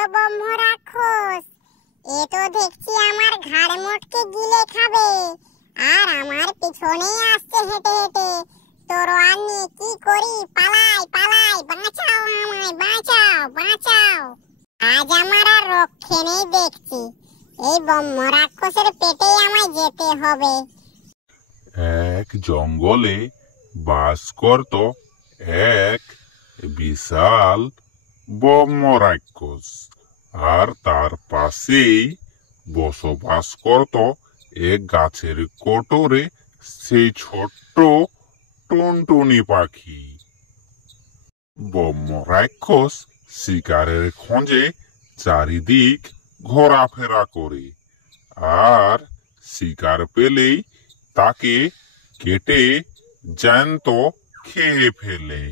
গো ব্রহ্ম রাক্ষস, এ তো দেখছি আমার ঘাড় মোটকে গিলে খাবে। আর আমার পিছনেই আসছে হেঁটে হেঁটে। তরোয়াল নিয়ে কি করি? পালাই পালাই, বাঁচাও আমায়, বাঁচাও বাঁচাও। আজ আমার আর রক্ষে নেই দেখছি। এই ব্রহ্ম রাক্ষসের পেটেই আমায় যেতে হবে। এক জঙ্গলে বাস করত এক বিশাল ব্রহ্ম রাক্ষস, আর তার পাশেই বসবাস করত এক গাছের কোটরে সেই ছোট্ট টুনটুনি পাখি। ব্রহ্ম রাক্ষস শিকারের খোঁজে চারিদিক ঘোরাফেরা করে, আর শিকার পেলেই তাকে কেটে জ্যান্ত খেয়ে ফেলে।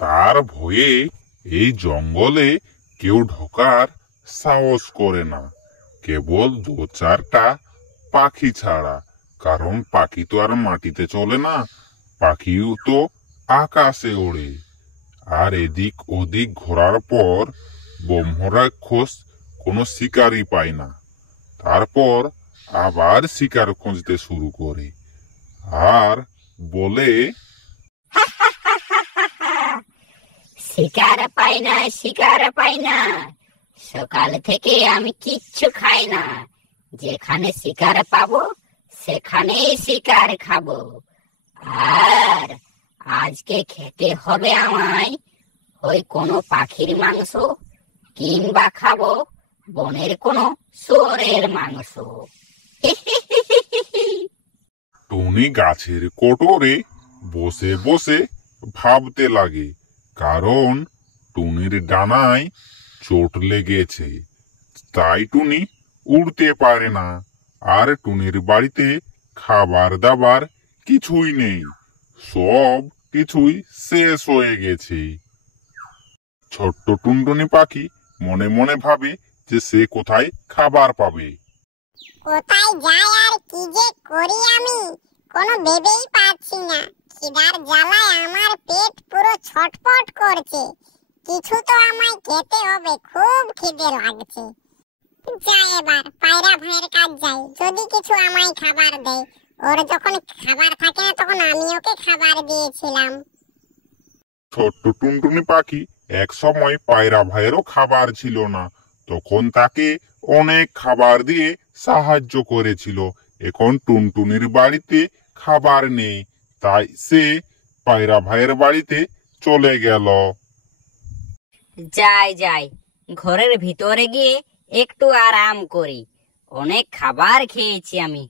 তার ভয়ে এই জঙ্গলে কেউ ঢোকার সাহস করে না, কেবল দু চারটা পাখি ছাড়া। কারণ পাখি তো আর মাটিতে চলে না, পাখিও তো আকাশে ওড়ে। আর এদিক ওদিক ঘোরার পর ব্রহ্ম রাক্ষস কোনো শিকারই পায় না। তারপর আবার শিকার খুঁজতে শুরু করে আর বলে, শিকার পাই না, শিকার পাই না। সকাল থেকে আমি কিচ্ছু খাই না। যেখানে শিকার পাবো সেখানেই শিকার খাবো। আর আজকে খেতে হবে আমায় ওই কোনো পাখির মাংস, কিংবা খাবো বনের কোনো শুয়োরের মাংস। টুনি গাছের কোটরে বসে বসে ভাবতে লাগে, কারণ টুনির ডানায় চোট লেগেছে, তাই টুনি উড়তে পারে না। আর টুনির বাড়িতে খাবার দাবার কিছুই নেই, সব কিছুই শেষ হয়ে গেছে। ছোট্ট টুনটুনি পাখি মনে মনে ভাবে যে সে কোথায় খাবার পাবে। কোথায় যাই আর কি যে করি আমি কোনো ভেবেই পাচ্ছি না। খিদার জ্বালায় আমার পেট পুরো ছটফট করছে। কিছু তো আমায় খেতে হবে, খুব খিদে লাগছে। যাই এবার পায়রা ভাইয়ের কাজ যাই, যদি কিছু আমায় খাবার দেয়। ওর যখন খাবার থাকে না তখন আমি ওকে খাবার দিয়েছিলাম। ছোট্ট টুনটুনি পাখি এক সময় পায়রা ভাইয়েরও খাবার ছিল না, তখন তাকে অনেক খাবার দিয়ে সাহায্য করেছিল। এখন টুনটুনির বাড়িতে খাবার নেই, তাই সে পায়রা ভাইয়ের বাড়িতে চলে গেল। যাই যাই, ঘরের ভিতরে গিয়ে একটু আরাম করি। অনেক খাবার খেয়েছি আমি।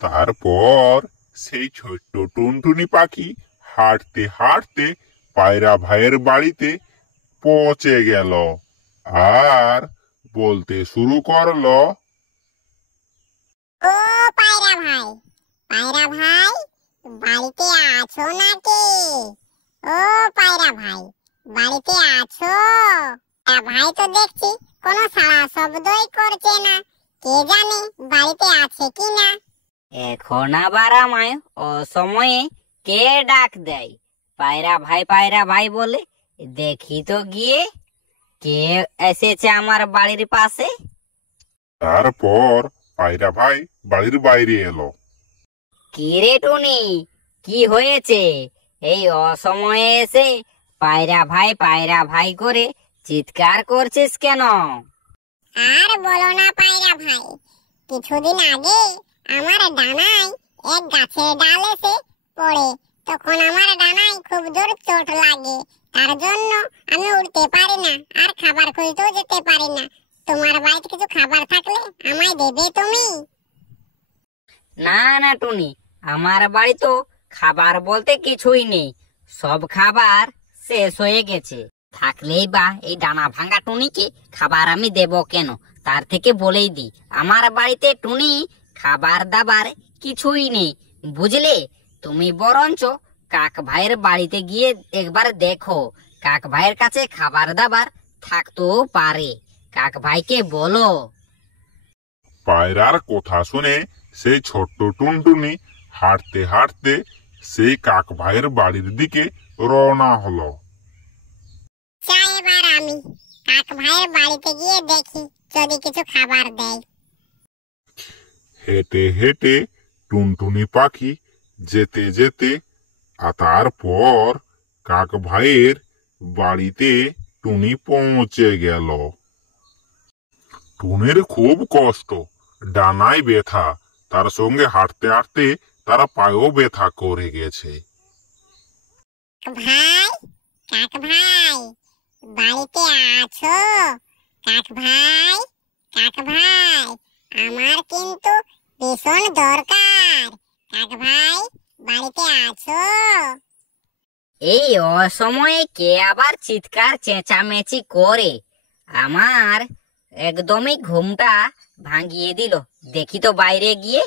তারপর সেই ছোট্ট টুনটুনি পাখি হাঁটতে হাঁটতে পায়রা ভাইয়ের বাড়িতে পৌঁছে গেল আর বলতে শুরু করলো, ও পায়রা ভাই, পায়রা ভাই, বাড়িতে আছো নাকি? ও পায়রা ভাই, বাড়িতে আছো? ভাই তো দেখছি কোনো সাড়া শব্দই করছে না, কে জানে বাড়িতে আছে কি না। এখন আবার আমায় অসময়ে কে ডাক দেয়? পায়রা ভাই বলে, দেখি তো গিয়ে কে এসেছে আমার বাড়ির পাশে। তারপর পায়রা ভাই বাড়ির বাইরে এলো। কি রে টুনি, কি হয়েছে? এই অসময়ে এসে পায়রা ভাই করে চিৎকার করছিস কেন? আর বলো না পায়রা ভাই, কিছুদিন আগে আমার ডানায় এক গাছের ডাল এসে পড়ে, তখন আমার ডানায় খুব জোর চোট লাগে। তার জন্য আমি উঠতে পারি না, আর খাবার খুঁজতেও যেতে পারি না। তোমার বাড়িতে কিছু খাবার থাকলে আমায় দেবে তুমি? না না টুনি, আমার বাড়ি তো খাবার বলতে কিছুই নেই। সব খাবার শেষ হয়ে গেছে। থাকলেই বা এই ডানা ভাঙা টুনিকে খাবার আমি দেব কেন? তার থেকে বলেই দি, আমার বাড়িতে টুনি খাবার দাবার কিছুই নেই, বুঝলে? তুমি বরঞ্চ কাক ভাইয়ের বাড়িতে গিয়ে একবার দেখো, কাক ভাইয়ের কাছে খাবার দাবার থাকতেও পারে। কাক ভাইকে বলো। পায়রার কথা শুনে সেই ছোট্ট টুনটুনি হাঁটতে হাঁটতে সেই কাক ভাইয়ের বাড়ির দিকে রওনা হলো। যাই এবার আমি, কাক ভাইয়ের বাড়িতে গিয়ে দেখি যদি কিছু খাবার দেয়। হেঁটে হেঁটে টুনটুনি পাখি যেতে যেতে তারপর কাক ভাইয়ের বাড়িতে টুনি পৌঁছে গেল। টুনির খুব কষ্ট, ডানায় ব্যথা, তার সঙ্গে হাঁটতে হাঁটতে তারা পায়েও ব্যথা করে গেছে। ভাই, কাক ভাই, বাড়িতে আছো? কাক ভাই, কাক ভাই, আমার কিন্তু ভীষণ দরকার। কাক ভাই, বাড়িতে আছো? এই অসময়ে কে আবার চিৎকার চেঁচামেচি করে? আমার একদমই ঘুমটা ভাঙিয়ে দিল। দেখি তো বাইরে গিয়ে।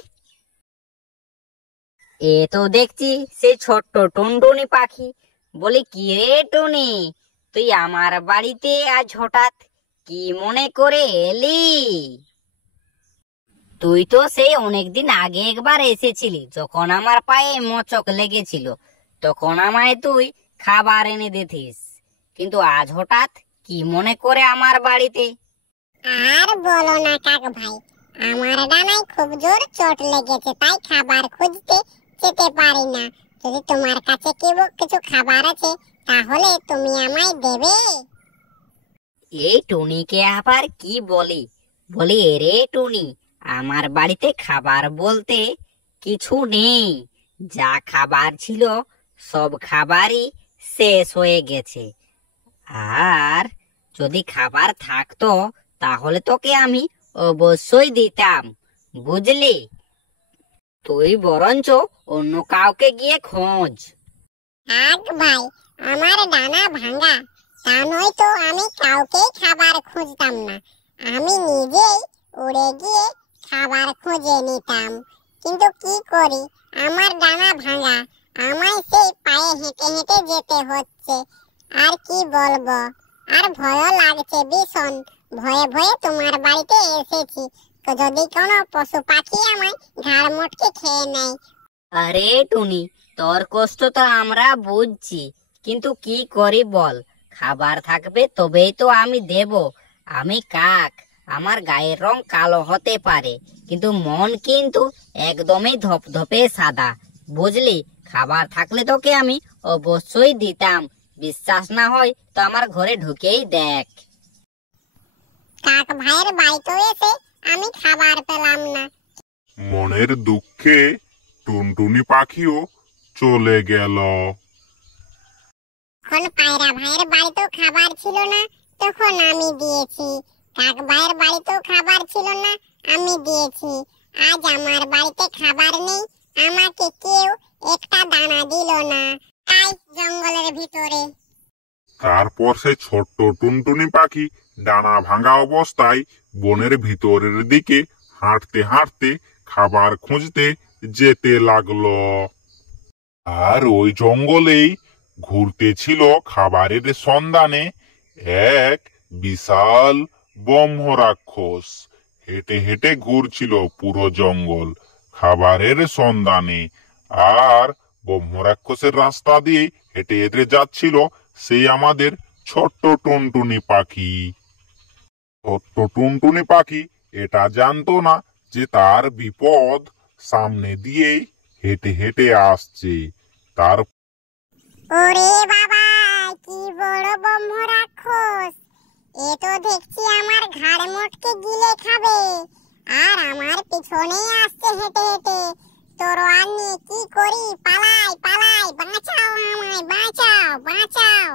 এ তো দেখছি সেই ছোট্ট টুনটুনি পাখি। বলি, কি রে টুনি, তুই আমার বাড়িতে আজ হঠাৎ কি মনে করে এলি? তুই তো সেই অনেকদিন আগে একবার এসেছিলি, যখন আমার পায়ে মোচক লেগেছিল। তখন আমায় তুই খাবার এনে দিতিস, কিন্তু আজ হঠাৎ কি মনে করে আমার বাড়িতে? আর বলো না কাক ভাই, আমার ডানায় খুব জোর চোট লেগেছে, তাই খাবার খুঁজতে যেতে পারি না। যদি তোমার কাছে কিছু খাবার আছে তাহলে তুমি আমায় দেবে? এই টুনিকে আবার কি বলি? বলি, রে টুনি, আমার বাড়িতে খাবার বলতে কিছু নেই। যা খাবার ছিল সব খাবারই শেষ হয়ে গেছে। আর যদি খাবার থাকতো তাহলে তোকে আমি অবশ্যই দিতাম, বুঝলি? তুই বরঞ্চ অন্য কাউকে গিয়ে খোঁজ। কাক ভাই, আমার ডানা ভাঙা, তা নয়তো আমি কাউকে খাবার খুঁজতাম না। আমি নিজেই উড়ে গিয়ে খাবার খুঁজে নিতাম। কিন্তু কি করি, আমার ডানা ভাঙা, আমায় সেই পায়ে হেঁটে হেঁটে যেতে হচ্ছে। আর কি বলবো, আর ভয়ও লাগছে ভীষণ। ভয়ে ভয়ে তোমার বাড়িতে এসেছি, তো যদি কোনো পশু পাখি আমায় ঘাড় মোটকে খেয়ে নেয়। আরে টুনি, তোর কষ্ট তো আমরা বুঝছি, কিন্তু কি করি বল? খাবার থাকবে তবেই তো আমি দেব। আমি কাক, আমার গায়ের রং কালো হতে পারে, কিন্তু মন কিন্তু একদমই ধপধপে সাদা, বুঝলি? খাবার থাকলে তোকে আমি অবশ্যই দিতাম। বিশ্বাস না হয় তো আমার ঘরে ঢুকেই দেখ। কাক ভাইয়ের বাড়িতে এসে আমি খাবার পেলাম না। মনের দুঃখে টুনটুনি পাখিও চলে গেল। এখন পায়রা ভাইয়ের বাড়িতেও খাবার ছিল না, তখন আমি দিয়েছি। কাক ভাইয়ের বাড়িতেও খাবার ছিল না, আমি দিয়েছি। আজ আমার বাড়িতে খাবার নেই, আমাকে কেউ একটা দানা দিল না, তাই জঙ্গলের ভিতরে। তারপর সে ছোট্ট টুনটুনি পাখি ডানা ভাঙা অবস্থায় বনের ভিতরের দিকে হাঁটতে হাঁটতে খাবার খুঁজতে যেতে লাগলো। আর ওই জঙ্গলেই ঘুরতেছিল খাবারের সন্ধানে এক বিশাল ব্রহ্ম রাক্ষস। হেঁটে হেঁটে ঘুরছিল পুরো জঙ্গল খাবারের সন্ধানে। আর ব্রহ্ম রাক্ষসের রাস্তা দিয়ে হেঁটে হেঁটে যাচ্ছিল সেই আমাদের ছোট্ট টুনটুনি পাখি। ছোট্ট টুনটুনি পাখি এটা জানতো না যে তার বিপদ সামনে দিয়েই হেঁটে হেঁটে আসছে। তার ওরে বাবা, কি বড় ব্রহ্ম রাক্ষস! এ তো দেখছি আমার ঘাড় মোটকে গিলে খাবে। আর আমার পিছনেই আসছে হেঁটে হেঁটে। তরোয়াল নিয়ে কি করি, পালাই পালাই, বাঁচাও আমায়, বাঁচাও বাঁচাও।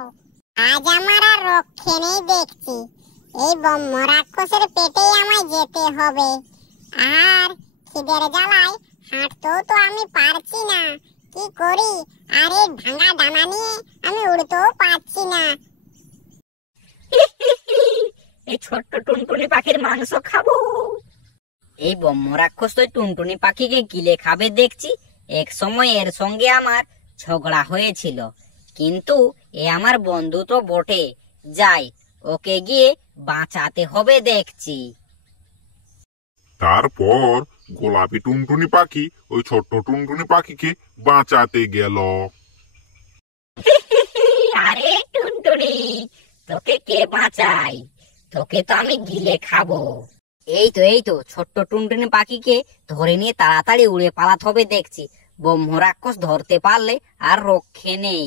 আজ আমার আর রক্ষে নেই দেখছি। এই ব্রহ্ম রাক্ষসের পেটেই আমায় যেতে হবে। আর খিদের জ্বালায় হাঁটতেও তো আমি পারছি না, কি করি? আর এই ভাঙা ডানা নিয়ে আমি উড়তেও পারছি না। এই ছোট্ট টুনটুনি পাখির মাংস খাবো। এই ব্রহ্ম রাক্ষস তো টুনটুনি পাখিকে গিলে খাবে দেখছি। এক সময় এর সঙ্গে আমার ঝগড়া হয়েছিল, কিন্তু এ আমার বন্ধু তো বটে। যাই, ওকে গিয়ে বাঁচাতে হবে দেখছি। তারপর গোলাপি টুনটুনি পাখি ওই ছোট্ট টুনটুনি পাখিকে বাঁচাতে গেল। আরে টুনটুনি, তোকে কে বাঁচাই, তোকে তো আমি গিলে খাবো। এই তো ছোট্ট টুনটুনি পাখিকে ধরে নিয়ে তাড়াতাড়ি উড়ে পালাতে হবে দেখছি। ব্রহ্ম রাক্ষস ধরতে পারলে আর রক্ষে নেই।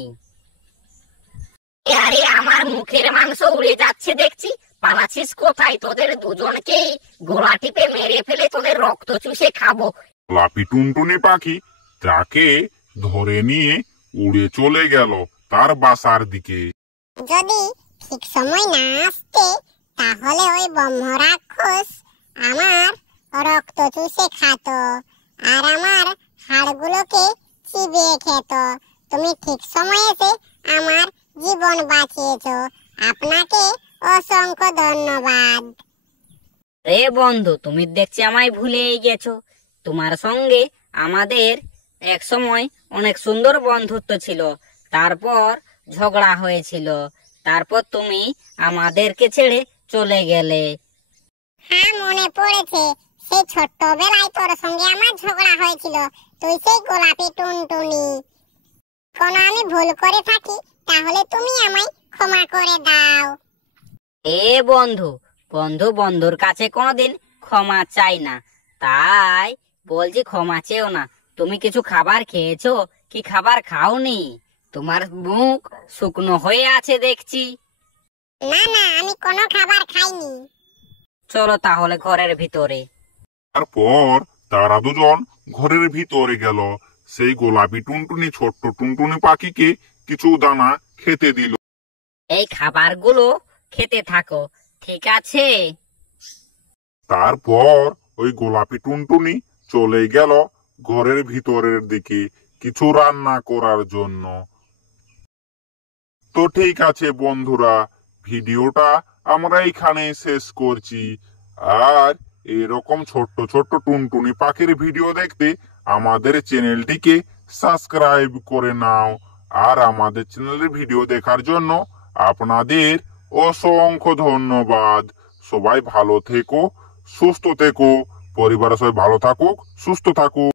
আরে আমার মুখের মাংস উড়ে যাচ্ছে দেখছি, পালাচ্ছিস কোথায়? তোদের দুজনকে গোড়া টিপে মেরে ফেলে তোদের রক্ত চুষে খাবো। গোলাপি টুনটুনি পাখি তাকে ধরে নিয়ে উড়ে চলে গেল তার বাসার দিকে। যদি ঠিক সময় না আসতে তাহলে ওই ব্রহ্ম রাক্ষস আমার রক্ত চুষে খেত আর আমার হাড়গুলোকে চিবিয়ে খেত। তুমি ঠিক সময়ে এসে আমার জীবন বাঁচিয়েছো, আপনাকে অসংখ্য ধন্যবাদ। রে বন্ধু, তুমি দেখছি আমায় ভুলেই গেছো। তোমার সঙ্গে আমাদের এক সময় অনেক সুন্দর বন্ধুত্ব ছিল, তারপর ঝগড়া হয়েছিল, তারপর তুমি আমাদেরকে ছেড়ে চলে গেলে। হ্যাঁ, মনে পড়েছে, সেই ছোট্টবেলায় তোর সঙ্গে আমার ঝগড়া হয়েছিল। তুই সেই গোলাপি টুনটুনি। কোনো আমি ভুল করে থাকি তাহলে তুমি আমায় ক্ষমা করে দাও। এ বন্ধু, বন্ধু বন্ধুর কাছে কোনোদিন ক্ষমা চাই না, তাই বলছি ক্ষমা চেও না। তুমি কিছু খাবার খেয়েছো কি খাবার খাওনি? তোমার মুখ শুকনো হয়ে আছে দেখছি। না না, আমি কোনো খাবার খাইনি। চলো তাহলে ঘরের ভিতরে। তারপর তারা দুজন ঘরের ভিতরে গেল। সেই গোলাপি টুনটুনি ছোট্ট টুনটুনি পাখিকে কিছু দানা খেতে দিল। এই খাবারগুলো খেতে থাকো, ঠিক আছে? তারপর ওই গোলাপি টুনটুনি চলে গেল ঘরের ভিতরের দিকে কিছু রান্না করার জন্য। তো ঠিক আছে বন্ধুরা, ভিডিওটা আমরা এখানে শেষ করছি। আর এরকম ছোট্ট ছোট্ট টুনটুনি পাখির ভিডিও দেখতে আমাদের চ্যানেলটিকে সাবস্ক্রাইব করে নাও। আর আমাদের চ্যানেলের ভিডিও দেখার জন্য আপনাদের অসংখ্য ধন্যবাদ। সবাই ভালো থেকো, সুস্থ থেকো, পরিবারের সবাই ভালো থাকুক, সুস্থ থাকুক।